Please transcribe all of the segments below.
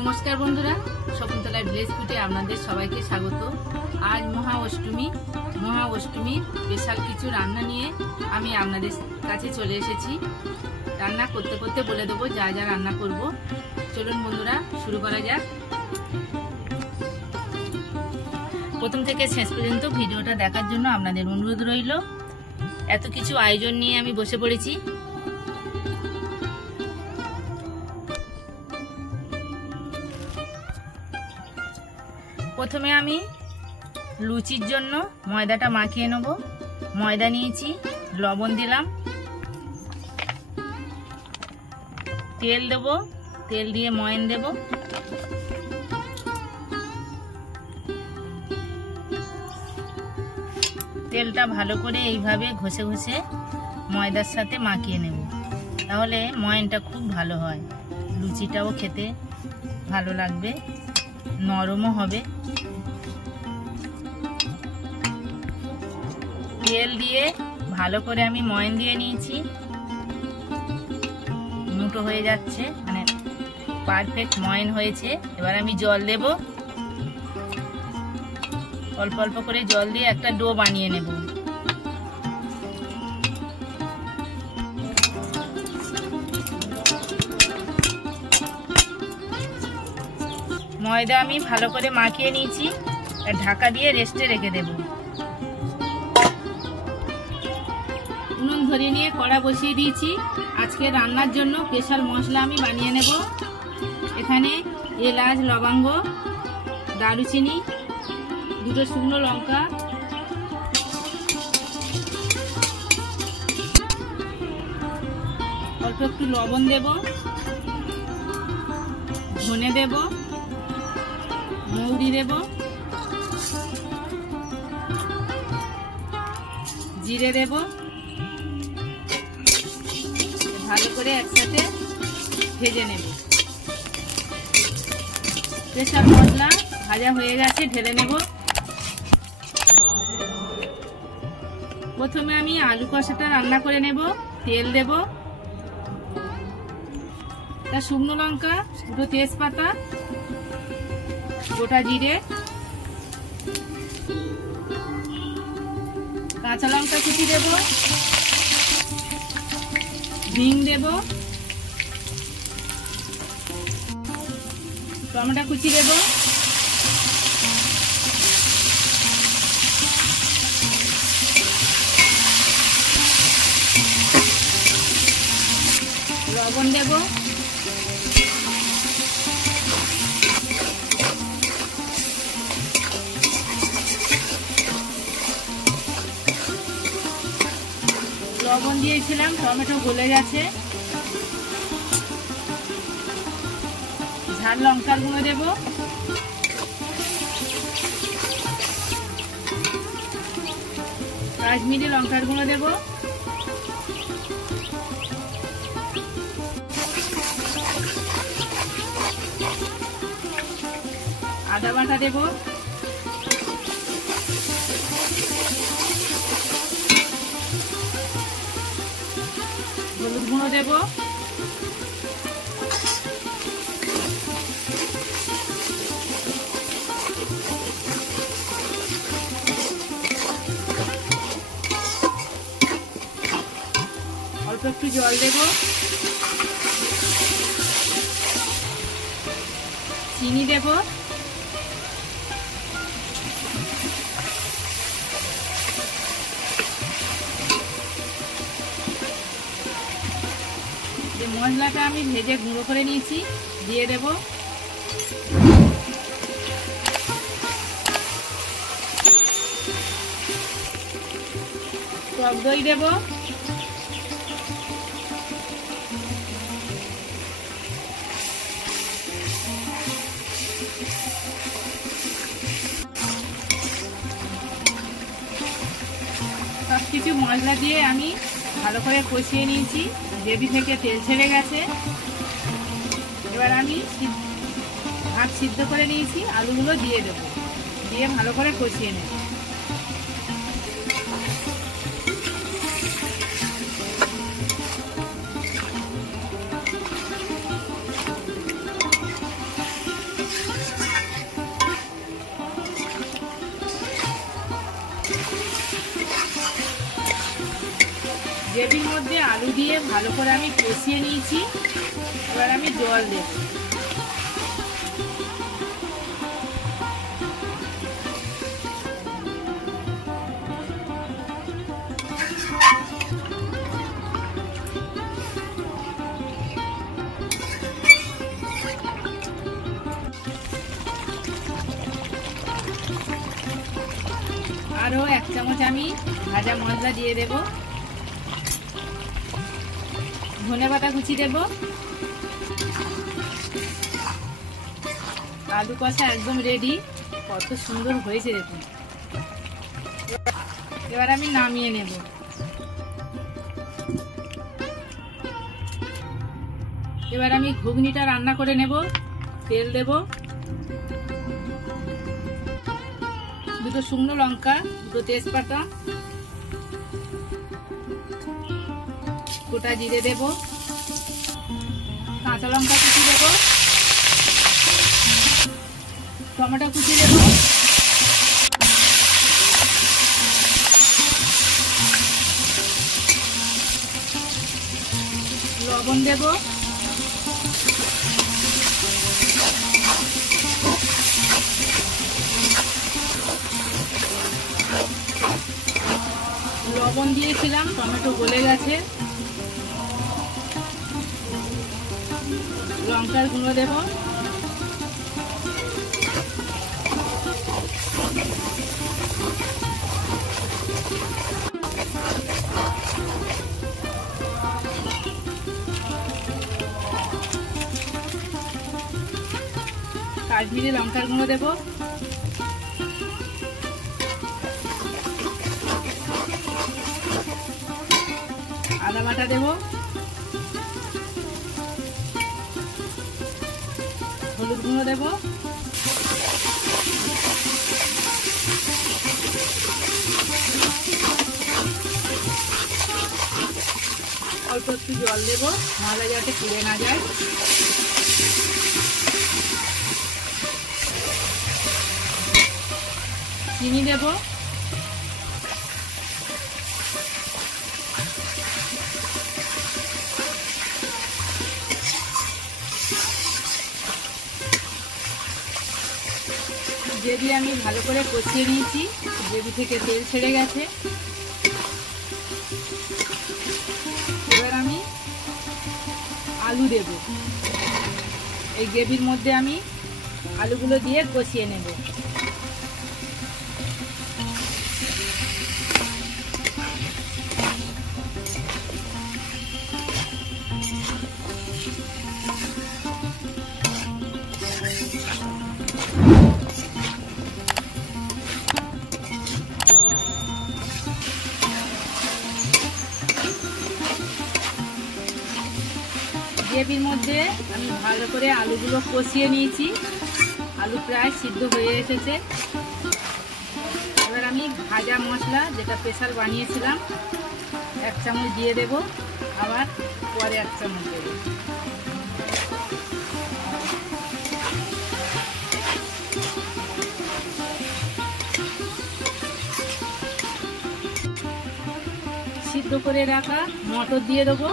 নমস্কার বন্ধুরা, শকুন্তলা ভিলেজ ফুডে আপনাদের সবাইকে স্বাগত। আজ মহা অষ্টমীর স্পেশাল কিছু রান্না নিয়ে আমি আপনাদের কাছে চলে এসেছি। রান্না করতে করতে বলে দেবো যা যা রান্না করব। চলুন বন্ধুরা, শুরু করা যাক। প্রথম থেকে শেষ পর্যন্ত ভিডিওটা দেখার জন্য আপনাদের অনুরোধ রইল। এত কিছু আয়োজন নিয়ে আমি বসে পড়েছি। প্রথমে আমি লুচির জন্য ময়দাটা মাখিয়ে নেব। ময়দা নিয়েছি, লবণ দিলাম, তেল দেব, তেল দিয়ে ময়ন দেব। তেলটা ভালো করে এইভাবে ঘষে ঘষে ময়দার সাথে মাখিয়ে নেব, তাহলে ময়নটা খুব ভালো হয়, লুচিটাও খেতে ভালো লাগবে, নরমও হবে। তেল দিয়ে ভালো করে আমি ময়ন দিয়ে নিয়েছি। মুঠো হয়ে যাচ্ছে, মানে পারফেক্ট ময়ন হয়েছে। এবার আমি জল দেব, অল্প অল্প করে জল দিয়ে একটা ডো বানিয়ে নেব। ময়দা আমি ভালো করে মাখিয়ে নিয়েছি, ঢাকা দিয়ে রেস্টে রেখে দেব। উনুন ধরিয়ে নিয়ে কড়া বসিয়ে দিয়েছি। আজকে রান্নার জন্য স্পেশাল মশলা আমি বানিয়ে নেব। এখানে এলাচ, লবঙ্গ, দারুচিনি, দুটো শুকনো লঙ্কা, অল্প একটু লবণ দেব, ধনে দেব, মৌরি দেব, জিরে দেব। ভালো করে একসাথে ভেজে নেব। স্পেশাল মশলা ভাজা হয়ে গেছে, ঢেলে নেব। প্রথমে আমি আলু কষাটা রান্না করে নেব। তেল দেব, তার শুকনো লঙ্কা, দুটো তেজপাতা, গোটা জিরে, কাঁচা লঙ্কা কুচি দেব, হিং দেব, টমেটো কুচি দেব, লবণ দেব, লবণ দিয়েছিলাম, টমেটো গলে গেছে। ঝাল লঙ্কার গুঁড়ো দেব, কাশ্মীরি লঙ্কার গুঁড়ো দেব, আদা বাটা দেব, হলুদ গুঁড়ো দেব, অল্প একটু জল দেব, চিনি দেব, যে মশলাটা আমি ভেজে গুঁড়ো করে নিয়েছি দিয়ে দেব। টক দই দেব, সবকিছু মশলা দিয়ে আমি ভালো করে কষিয়ে নিয়েছি। গ্রেভি থেকে তেল ছেড়ে গেছে। এবার আমি ভাত সিদ্ধ করে নিয়েছি, আলুগুলো দিয়ে দেবো, দিয়ে ভালো করে কষিয়ে নেব। গ্রেভির মধ্যে আলু দিয়ে ভালো করে আমি কষিয়ে নিয়েছি। এবার আমি জল দেব। আরও 1 চামচ আমি ভাজা মশলা দিয়ে দেব। ধনেপাতা কুচি দেব। আলু কষা একদম রেডি। কত সুন্দর হয়েছে দেখুন। এবার আমি নামিয়ে নেব। এবার আমি ঘুগনিটা রান্না করে নেব। তেল দেব, 2 শুকনো লঙ্কা, 2 তেজপাতা, গোটা জিরে দেব, কাঁচা লঙ্কা কুচি দেব, টমেটো কুচি দেব, লবণ দেব, লবণ দিয়েছিলাম, টমেটো গলে গেছে। লঙ্কার গুঁড়ো দেব, কাশ্মীরি লঙ্কার গুঁড়ো দেব, আদা বাটা দেব, হলুদ গুঁড়ো দেব, অল্প একটু জল দেব, মশলা যাতে পুড়ে না যায়। চিনি দেব, গ্রেভি আমি ভালো করে কষিয়ে নিয়েছি। গ্রেভি থেকে তেল ছেড়ে গেছে। এবার আমি আলু দেব। এই গ্রেভির মধ্যে আমি আলুগুলো দিয়ে কষিয়ে নেব। গ্রেভির মধ্যে আমি ভালো করে আলুগুলো কষিয়ে নিয়েছি। আলু প্রায় সিদ্ধ হয়ে এসেছে। এবার আমি ভাজা মশলা যেটা স্পেশাল বানিয়েছিলাম 1 চামচ দিয়ে দেব। আবার পরে 1 চামচ দেব। সিদ্ধ করে রাখা মটর দিয়ে দেবো।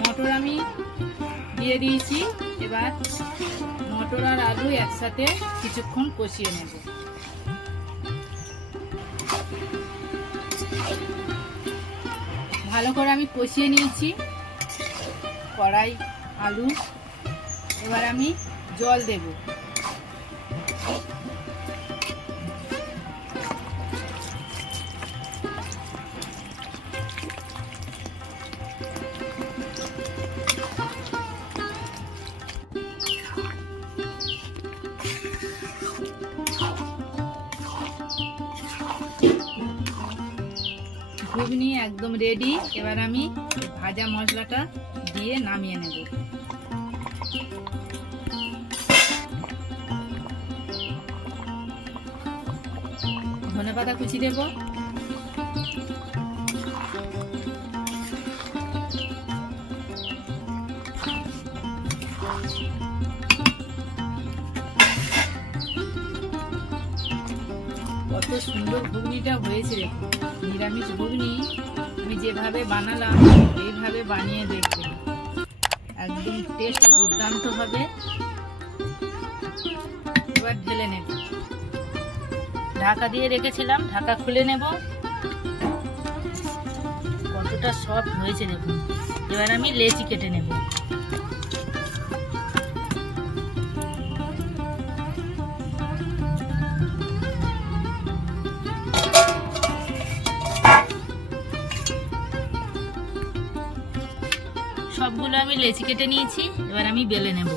মটর আমি দিয়ে দিয়েছি। এবার মটর আর আলু একসাথে কিছুক্ষণ কষিয়ে নেব। ভালো করে আমি কষিয়ে নিয়েছি কড়াই আলু। এবার আমি জল দেব। ঘুগনি একদম রেডি। এবার আমি ভাজা মশলাটা দিয়ে নামিয়ে নেব। ধনেপাতা কুচি দেব, কত সুন্দর ঘুগনিটা হয়েছে দেখুন। নিরামিষ ঘুগনি আমি যেভাবে বানালাম এইভাবে বানিয়ে দেখবেন, একদম টেস্ট দুর্দান্ত হবে। এবার ঢেলে নেব। ঢাকা দিয়ে রেখেছিলাম, ঢাকা খুলে নেব। কতটা সফট হয়েছে দেখুন। এবার আমি লেচি কেটে নেব। সবগুলো আমি লেচি কেটে নিয়েছি, এবার আমি বেলে নেব।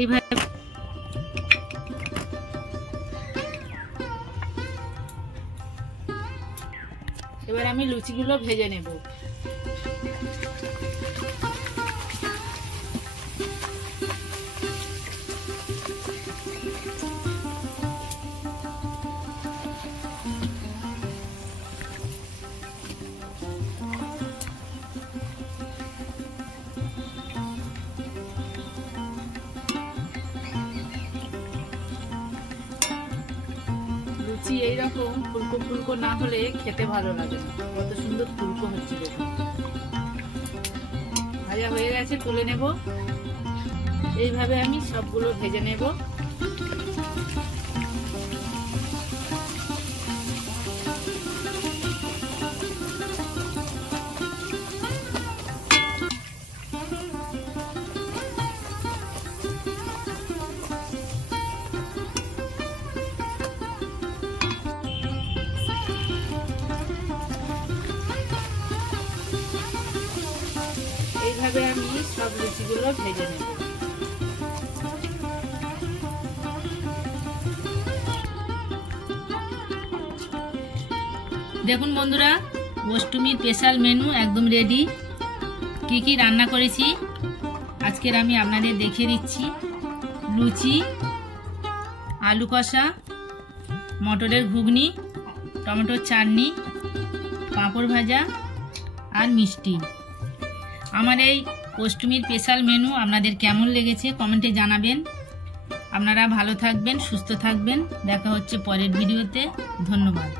এইভাবে এবার আমি লুচিগুলো ভেজে নেব। লুচি এইরকম ফুলকো ফুলকো না হলে খেতে ভালো লাগে না। কত সুন্দর ফুলকো হচ্ছে দেখুন। ভাজা হয়ে গেছে, তুলে নেব। এইভাবে আমি সবগুলো ভেজে নেব। এইভাবে আমি সব লুচিগুলো ভেজে নেব। দেখুন বন্ধুরা, অষ্টমীর স্পেশাল মেনু একদম রেডি। কি কি রান্না করেছি আজকের আমি আপনাদের দেখিয়ে দিচ্ছি। লুচি, আলু কষা, মটরের ঘুগনি, টমেটোর চাটনি, পাঁপড় ভাজা আর মিষ্টি। আমার এই অষ্টমীর স্পেশাল মেনু আপনাদের কেমন লেগেছে কমেন্টে জানাবেন। আপনারা ভালো থাকবেন, সুস্থ থাকবেন। দেখা হচ্ছে পরের ভিডিওতে। ধন্যবাদ।